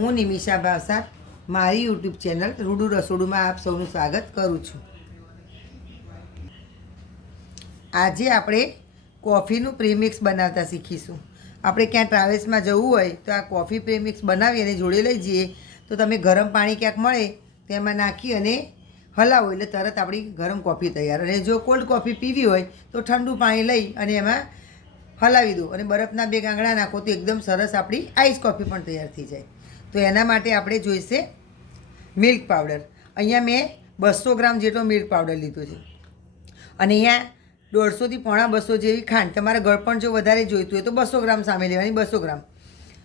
હું નિમિષા ભાવસાર મારી YouTube channel રૂડુ રસોડુંમાં આપ સૌનું સ્વાગત કરું છું। આજે આપણે કોફીનું પ્રીમિક્સ બનાવતા શીખીશું। આપણે ક્યાં ટ્રાવેલ્સમાં જવું હોય તો આ કોફી પ્રીમિક્સ બનાવી અને જોડે લઈ જઈએ તો તમે ગરમ પાણી ક્યાંક મળે તેમાં નાખી અને હલાવો એટલે તરત આપણી ગરમ કોફી તૈયાર। અને જો કોલ્ડ કોફી પીવી હોય તો ઠંડુ પાણી લઈ અને એમાં હલાવી દો અને બરફના 2 ગાંગડા નાખો તો એકદમ સરસ આપણી આઈસ કોફી પણ તૈયાર થઈ જાય। તો એના માટે આપણે જોઈશે મિલ્ક પાવડર। અહીંયા મેં 200 ગ્રામ જેટલો મિલ્ક પાવડર લીધો છે અને અહીંયા 150 થી પોણા 200 જેવી ખાંડ। તમારે ગળપણ જો વધારે જોઈતું હોય તો 200 ગ્રામ સામે લેવાની, 200 ગ્રામ।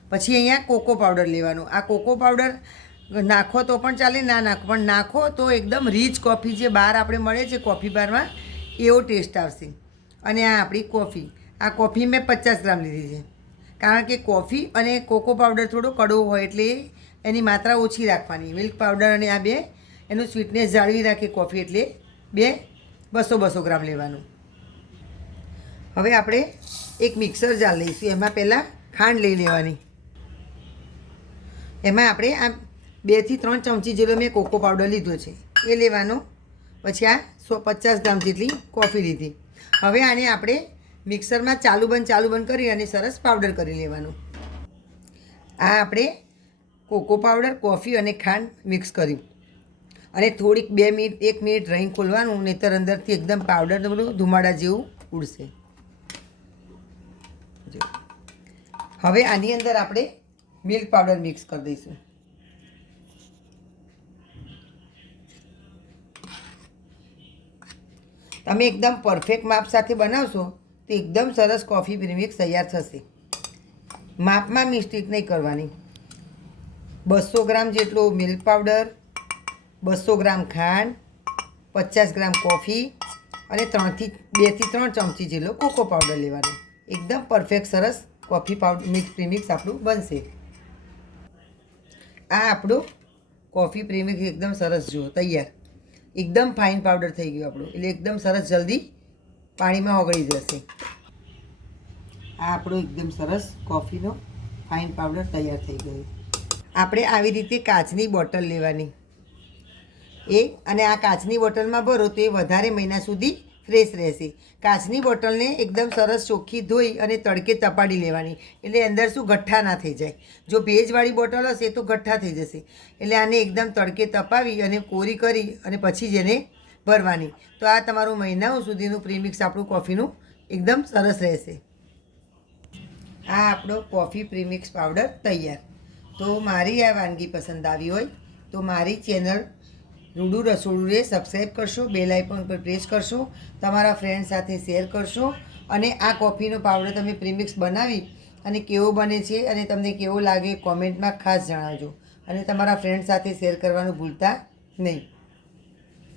પછી અહીંયા કોકો પાવડર લેવાનો। આ કોકો પાવડર નાખો તો પણ ચાલે, ના નાખો પણ નાખો તો એકદમ રીચ કોફી જે બહાર આપણે મળે છે કોફી બારમાં એવો ટેસ્ટ આવશે। અને આ આપણી કોફી, આ કોફી મેં 50 ગ્રામ લીધી છે કારણ કે કોફી અને કોકો પાવડર થોડો કડવો હોય એટલે એની માત્રા ઓછી રાખવાની। મિલ્ક પાવડર અને આ બે એનું સ્વીટનેસ જાળવી રાખે કોફી એટલે 200 ગ્રામ લેવાનું। હવે આપણે એક મિક્સર જાર લઈશું। એમાં પહેલાં ખાંડ લઈ લેવાની। એમાં આપણે આ 2 થી 3 ચમચી જેટલો મેં કોકો પાવડર લીધો છે એ લેવાનો। પછી આ 150 ગ્રામ જેટલી કોફી લીધી। હવે આને આપણે મિક્સરમાં ચાલુ બંધ કરી અને સરસ પાવડર કરી લેવાનું। આ આપણે કોકો પાવડર, કોફી અને ખાંડ મિક્સ કર્યું અને થોડીક 1 મિનિટ રહીને ખોલવાનું, નહીંતર અંદરથી એકદમ પાવડર બધું ધુમાડા જેવું ઉડશે। હવે આની અંદર આપણે મિલ્ક પાવડર મિક્સ કરી દઈશું। તમે એકદમ પરફેક્ટ માપ સાથે બનાવશો તો એકદમ સરસ કોફી પ્રીમિક્સ તૈયાર થશે। માપમાં મિસ્ટેક નહીં કરવાની। 200 ગ્રામ જેટલો મિલ્ક પાવડર, 200 ગ્રામ ખાંડ, 50 ગ્રામ કોફી અને 2 થી 3 ચમચી જેટલો કોકો પાવડર લેવાનો। એકદમ પરફેક્ટ સરસ કોફી પાવડર મિક્સ પ્રીમિક્સ આપણું બનશે। આ આપણું કોફી પ્રીમિક્સ એકદમ સરસ જુઓ તૈયાર, એકદમ ફાઇન પાવડર થઈ ગયું આપણું, એટલે એકદમ સરસ જલ્દી પાણીમાં ઓગળી જશે। આ આપણો એકદમ સરસ કોફીનો ફાઇન પાવડર તૈયાર થઈ ગયો। આપણે આવી રીતે કાચની બોટલ લેવાની અને આ કાચની બોટલમાં ભરો તો એ વધારે મહિના સુધી ફ્રેશ રહેશે। કાચની બોટલને એકદમ સરસ ચોખ્ખી ધોઈ અને તડકે તપાડી લેવાની, એટલે અંદર શું ગઠ્ઠા ના થઈ જાય। જો ભેજવાળી બોટલ હશે તો ગઠ્ઠા થઈ જશે, એટલે આને એકદમ તડકે તપાવી અને કોરી કરી અને પછી જ એને ભરવાની। તો આ તમારું મહિનાઓ સુધીનું પ્રીમિક્સ આપણું કોફીનું એકદમ સરસ રહેશે। આ આપણો કોફી પ્રીમિક્સ પાવડર તૈયાર। તો મારી આ વાનગી પસંદ આવી હોય તો મારી ચેનલ રૂડુ રસોડુંને સબસ્ક્રાઈબ કરશો, બેલ આઇકોન પર પ્રેસ કરશો, તમારા ફ્રેન્ડ સાથે શેર કરશો અને આ કોફીનો પાવડર તમે પ્રીમિક્સ બનાવી અને કેવો બને છે અને તમને કેવો લાગે કોમેન્ટમાં ખાસ જણાવજો અને તમારા ફ્રેન્ડ સાથે શેર કરવાનું ભૂલતા નહીં।